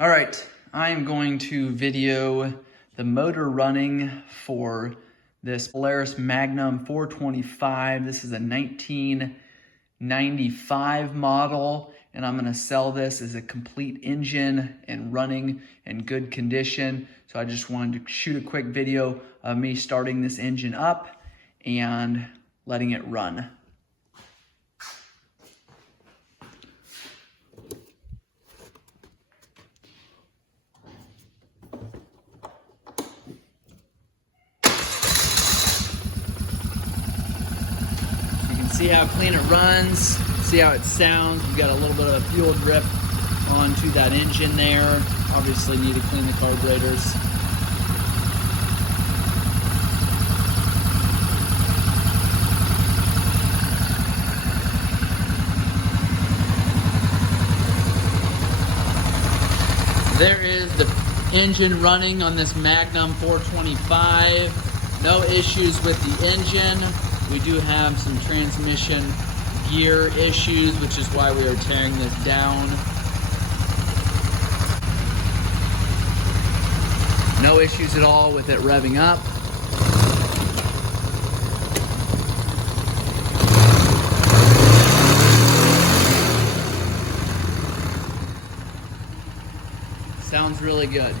All right, I am going to video the motor running for this Polaris Magnum 425. This is a 1995 model, and I'm gonna sell this as a complete engine and running in good condition. So I just wanted to shoot a quick video of me starting this engine up and letting it run. See how clean it runs, see how it sounds. We've got a little bit of a fuel drip onto that engine there. Obviously need to clean the carburetors. There is the engine running on this Magnum 425. No issues with the engine. We do have some transmission gear issues, which is why we are tearing this down. No issues at all with it revving up. Sounds really good.